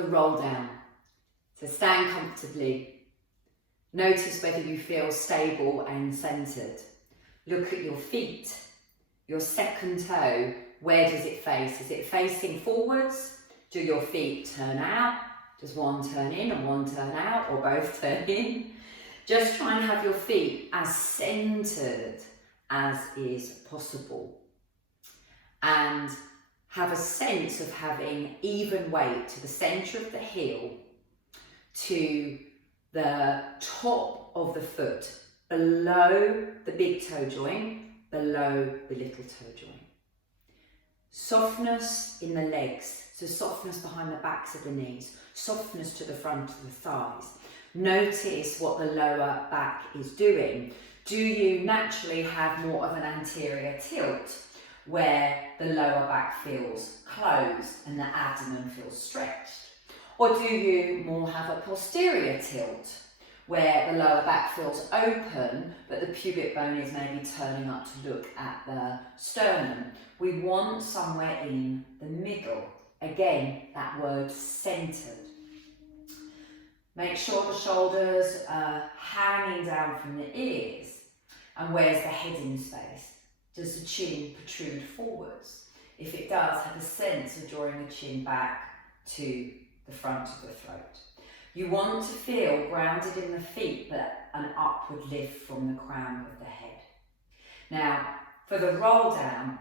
The roll down. So stand comfortably. Notice whether you feel stable and centered. Look at your feet. Your second toe, where does it face? Is it facing forwards? Do your feet turn out? Does one turn in and one turn out, or both turn in? Just try and have your feet as centered as is possible. And have a sense of having even weight to the center of the heel, to the top of the foot, below the big toe joint, below the little toe joint. Softness in the legs, so softness behind the backs of the knees, softness to the front of the thighs. Notice what the lower back is doing. Do you naturally have more of an anterior tilt where the lower back feels closed and the abdomen feels stretched? Or do you more have a posterior tilt where the lower back feels open but the pubic bone is maybe turning up to look at the sternum? We want somewhere in the middle. Again, that word centered. Make sure the shoulders are hanging down from the ears. And where's the head in space? Does the chin protrude forwards? If it does, have a sense of drawing the chin back to the front of the throat. You want to feel grounded in the feet, but an upward lift from the crown of the head. Now, for the roll down,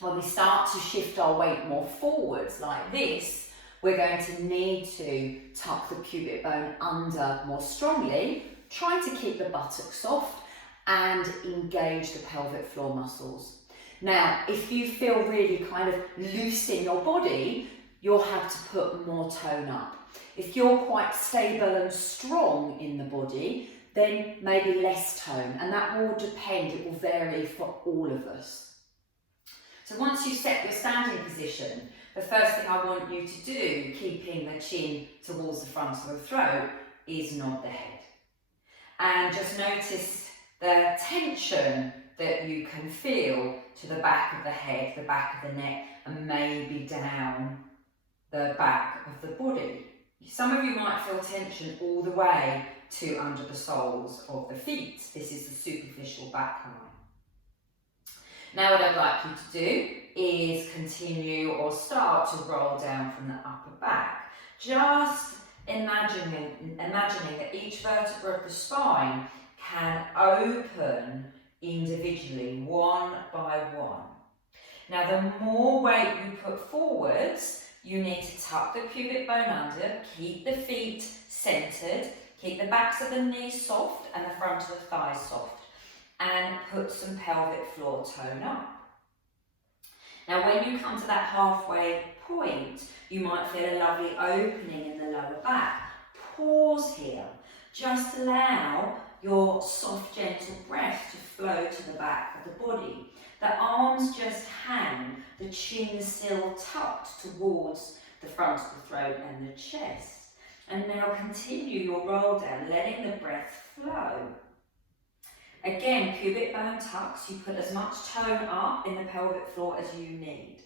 when we start to shift our weight more forwards like this, we're going to need to tuck the pubic bone under more strongly, try to keep the buttocks soft and engage the pelvic floor muscles. Now, if you feel really kind of loose in your body, you'll have to put more tone up. If you're quite stable and strong in the body, then maybe less tone, and that will depend, it will vary for all of us. So once you set your standing position, the first thing I want you to do, keeping the chin towards the front of the throat, is nod the head. And just notice the tension that you can feel to the back of the head, the back of the neck, and maybe down the back of the body. Some of you might feel tension all the way to under the soles of the feet. This is the superficial back line. Now what I'd like you to do is continue or start to roll down from the upper back. Just imagining that each vertebra of the spine can open individually, one by one. Now the more weight you put forwards, you need to tuck the pubic bone under, keep the feet centered, keep the backs of the knees soft and the front of the thighs soft, and put some pelvic floor tone up. Now when you come to that halfway point, you might feel a lovely opening in the lower back. Pause here. Just allow your soft, gentle breath to flow to the back of the body. The arms just hang, the chin still tucked towards the front of the throat and the chest. And now continue your roll down, letting the breath flow. Again, pubic bone tucks, you put as much tone up in the pelvic floor as you need.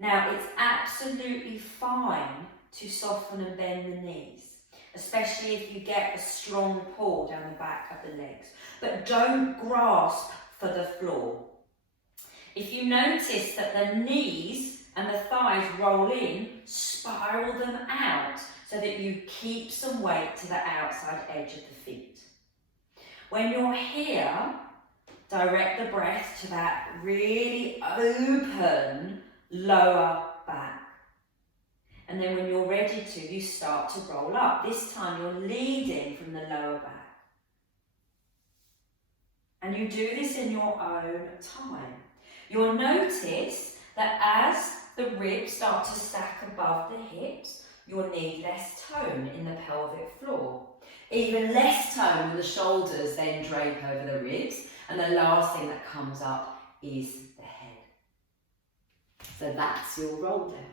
Now, it's absolutely fine to soften and bend the knees, especially if you get a strong pull down the back of the legs. But don't grasp for the floor. If you notice that the knees and the thighs roll in, spiral them out so that you keep some weight to the outside edge of the feet. When you're here, direct the breath to that really open lower back. And then when you're ready to, you start to roll up. This time you're leading from the lower back. And you do this in your own time. You'll notice that as the ribs start to stack above the hips, you'll need less tone in the pelvic floor. Even less tone when the shoulders then drape over the ribs, and the last thing that comes up is the head. So that's your roll down.